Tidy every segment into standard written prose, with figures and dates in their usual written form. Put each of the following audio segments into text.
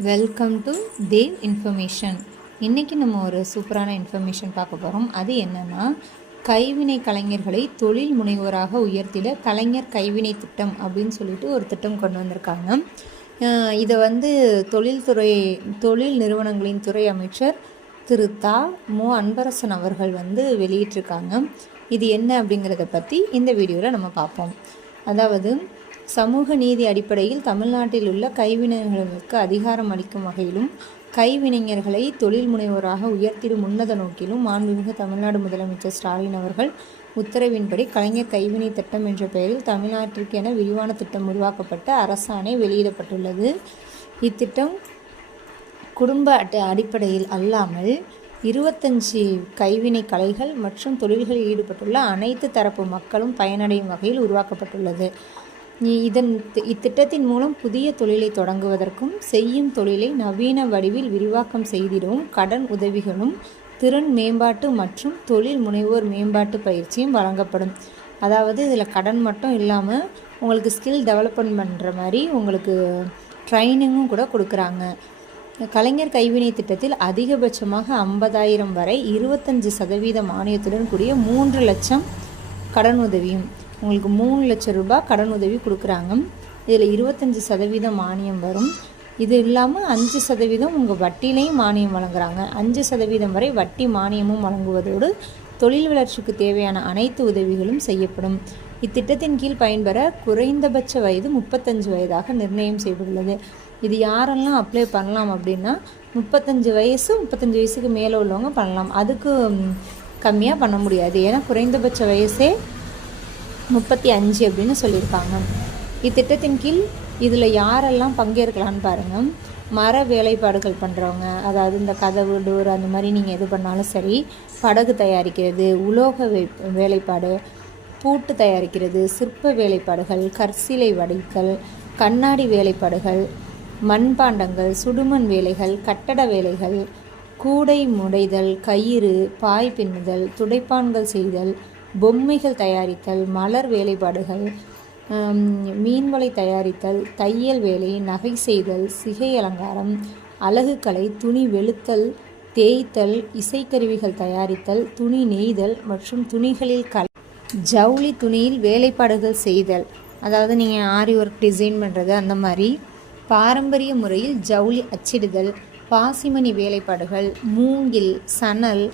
Welcome to Dev information. இன்றைக்கி நம்ம ஒரு சூப்பரான இன்ஃபர்மேஷன் பார்க்க போகிறோம். அது என்னென்னா, கைவினை கலைஞர்களை தொழில் முனைவோராக உயர்த்திட கலைஞர் கைவினை திட்டம் அப்படின்னு சொல்லிட்டு ஒரு திட்டம் கொண்டு வந்திருக்காங்க. இதை தொழில் நிறுவனங்களின் துறை அமைச்சர் திரு மு அன்பரசன் அவர்கள் வெளியிட்டிருக்காங்க. இது என்ன அப்படிங்கிறத பற்றி இந்த வீடியோவில் நம்ம பார்ப்போம். அதாவது, சமூக நீதி அடிப்படையில் தமிழ்நாட்டில் உள்ள கைவினைஞர்களுக்கு அதிகாரம் அளிக்கும் வகையிலும் கைவினைஞர்களை தொழில் முனைவோராக உயர்த்திடும் உன்னத நோக்கிலும் மாண்புமிகு தமிழ்நாடு முதலமைச்சர் ஸ்டாலின் அவர்கள் உத்தரவின்படி கலைஞர் கைவினை திட்டம் என்ற பெயரில் தமிழ்நாட்டிற்கு என விரிவான திட்டம் உருவாக்கப்பட்ட அரசாணை வெளியிடப்பட்டுள்ளது. இத்திட்டம் குடும்ப அடிப்படையில் அல்லாமல் 25 கைவினை கலைகள் மற்றும் தொழில்களில் ஈடுபட்டுள்ள அனைத்து தரப்பு மக்களும் பயனடையும் வகையில் உருவாக்கப்பட்டுள்ளது. இத்திட்டத்தின் மூலம் புதிய தொழிலை தொடங்குவதற்கும் செய்யும் தொழிலை நவீன வடிவில் விரிவாக்கம் செய்திடவும் கடன் உதவிகளும் திறன் மேம்பாட்டு மற்றும் தொழில் முனைவோர் மேம்பாட்டு பயிற்சியும் வழங்கப்படும். அதாவது இதில் கடன் மட்டும் இல்லாமல் உங்களுக்கு ஸ்கில் டெவலப்மெண்ட் பண்ணுற மாதிரி உங்களுக்கு ட்ரைனிங்கும் கூட கொடுக்குறாங்க. கலைஞர் கைவினை திட்டத்தில் அதிகபட்சமாக 50,000 வரை 25% மானியத்துடன் கூடிய 3 லட்சம் கடன் உதவியும், உங்களுக்கு 3 லட்சம் ரூபாய் கடன் உதவி கொடுக்குறாங்க. இதில் 25% மானியம் வரும். இது இல்லாமல் 5% உங்கள் வட்டிலையும் மானியம் வழங்குறாங்க. 5% வரை வட்டி மானியமும் வழங்குவதோடு தொழில் வளர்ச்சிக்கு தேவையான அனைத்து உதவிகளும் செய்யப்படும். இத்திட்டத்தின் கீழ் பயன்பெற குறைந்தபட்ச வயது 35 வயதாக நிர்ணயம் செய்யப்பட்டுள்ளது. இது யாரெல்லாம் அப்ளை பண்ணலாம் அப்படின்னா 35 வயசுக்கு மேலே உள்ளவங்க பண்ணலாம். அதுக்கு கம்மியாக பண்ண முடியாது. ஏன்னா குறைந்தபட்ச வயசே 35 அப்படின்னு சொல்லியிருக்காங்க. இத்திட்டத்தின் கீழ் இதில் யாரெல்லாம் பங்கேற்கலான்னு பாருங்கள். மர வேலைப்பாடுகள் பண்ணுறவங்க, அதாவது இந்த கதவு டோர் அந்த மாதிரி நீங்கள் எது பண்ணாலும் சரி, படகு தயாரிக்கிறது, உலோக வேலைப்பாடு, பூட்டு தயாரிக்கிறது, சிற்ப வேலைப்பாடுகள், கற்சிலை வடித்தல், கண்ணாடி வேலைப்பாடுகள், மண்பாண்டங்கள், சுடுமண் வேலைகள், கட்டட வேலைகள், கூடை முடைதல், கயிறு, பாய் பின்னுதல், துடைப்பான்கள் செய்தல், பொம்மைகள் தயாரித்தல், மலர் வேலைப்பாடுகள், மீன்வலை தயாரித்தல், தையல் வேலை, நகை செய்தல், சிகை அலங்காரம், அழகுக்கலை, துணி வெளுத்தல், தேய்த்தல், இசைக்கருவிகள் தயாரித்தல், துணி நெய்தல் மற்றும் துணிகளில் ஜவுளி துணியில் வேலைப்பாடுகள் செய்தல், அதாவது நீங்கள் ஆரி ஒர்க் டிசைன் பண்ணுறது அந்த மாதிரி, பாரம்பரிய முறையில் ஜவுளி அச்சிடுதல், பாசிமணி வேலைப்பாடுகள், மூங்கில், சணல்,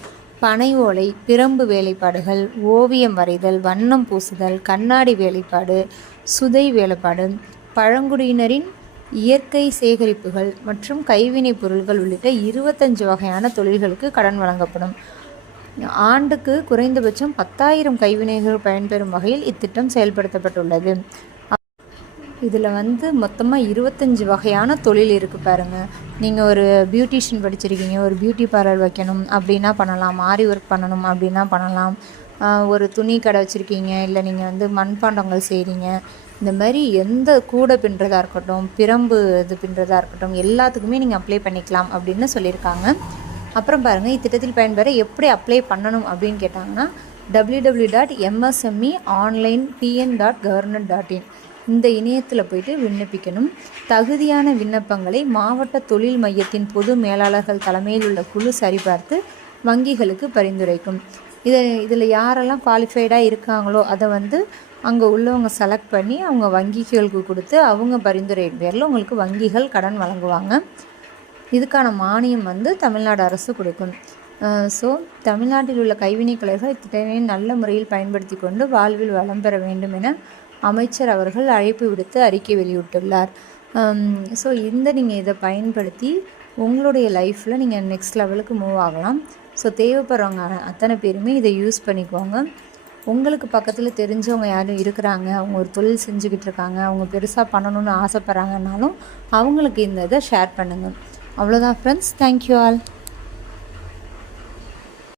பனை ஓலை, பிரம்பு வேலைப்பாடுகள், ஓவியம் வரைதல், வண்ணம் பூசுதல், கண்ணாடி வேலைப்பாடு, சுதை வேலைப்பாடு, பழங்குடியினரின் இயற்கை சேகரிப்புகள் மற்றும் கைவினை பொருட்கள் உள்ளிட்ட 25 வகையான தொழில்களுக்கு கடன் வழங்கப்படும். ஆண்டுக்கு குறைந்தபட்சம் 10,000 கைவினைகள் பயன்பெறும் வகையில் இத்திட்டம் செயல்படுத்தப்பட்டுள்ளது. இதில் மொத்தமாக 25 வகையான தொழில் இருக்குது பாருங்கள். நீங்கள் ஒரு பியூட்டிஷியன் படிச்சிருக்கீங்க, ஒரு பியூட்டி பார்லர் வைக்கணும் அப்படின்னா பண்ணலாம். ஆரி ஒர்க் பண்ணணும் அப்படின்னா பண்ணலாம். ஒரு துணி கடை வச்சுருக்கீங்க, இல்லை நீங்கள் மண்பாண்டங்கள் செய்கிறீங்க, இந்த மாதிரி எந்த கூடை பின்னுறதா இருக்கட்டும், பிரம்பு இது பின்னுறதா இருக்கட்டும், எல்லாத்துக்குமே நீங்கள் அப்ளை பண்ணிக்கலாம் அப்படின்னு சொல்லியிருக்காங்க. அப்புறம் பாருங்கள், இத்திட்டத்தில் பயன்பெற எப்படி அப்ளை பண்ணணும் அப்படின்னு கேட்டாங்கன்னா www.msmeonlinepn.government.in இந்த இணையத்தில் போய்ட்டு விண்ணப்பிக்கணும். தகுதியான விண்ணப்பங்களை மாவட்ட தொழில் மையத்தின் பொது மேலாளர்கள் தலைமையில் உள்ள குழு சரிபார்த்து வங்கிகளுக்கு பரிந்துரைக்கும். இதில் யாரெல்லாம் குவாலிஃபைடாக இருக்காங்களோ அதை அங்கே உள்ளவங்க செலக்ட் பண்ணி அவங்க வங்கிகளுக்கு கொடுத்து அவங்க பரிந்துரை பேரில் உங்களுக்கு வங்கிகள் கடன் வழங்குவாங்க. இதுக்கான மானியம் தமிழ்நாடு அரசு கொடுக்கும். ஸோ தமிழ்நாட்டில் உள்ள கைவினை கலைகள் இத்திட்டத்தை நல்ல முறையில் பயன்படுத்தி கொண்டு வாழ்வில் வளம் பெற வேண்டும் என அமைச்சர் அவர்கள் அழைப்பு விடுத்து அறிக்கை வெளியிட்டுள்ளார். ஸோ நீங்கள் இதை பயன்படுத்தி உங்களுடைய லைஃப்பில் நீங்கள் நெக்ஸ்ட் லெவலுக்கு மூவ் ஆகலாம். ஸோ தேவைப்படுறவங்க அத்தனை பேருமே இதை யூஸ் பண்ணிக்கோங்க. உங்களுக்கு பக்கத்தில் தெரிஞ்சவங்க யாரும் இருக்கிறாங்க, அவங்க ஒரு தொழில் செஞ்சுக்கிட்டு இருக்காங்க, அவங்க பெருசாக பண்ணணும்னு ஆசைப்பட்றாங்கன்னாலும் அவங்களுக்கு இந்த இதை ஷேர் பண்ணுங்கள். அவ்வளோதான் ஃப்ரெண்ட்ஸ். Thank you all.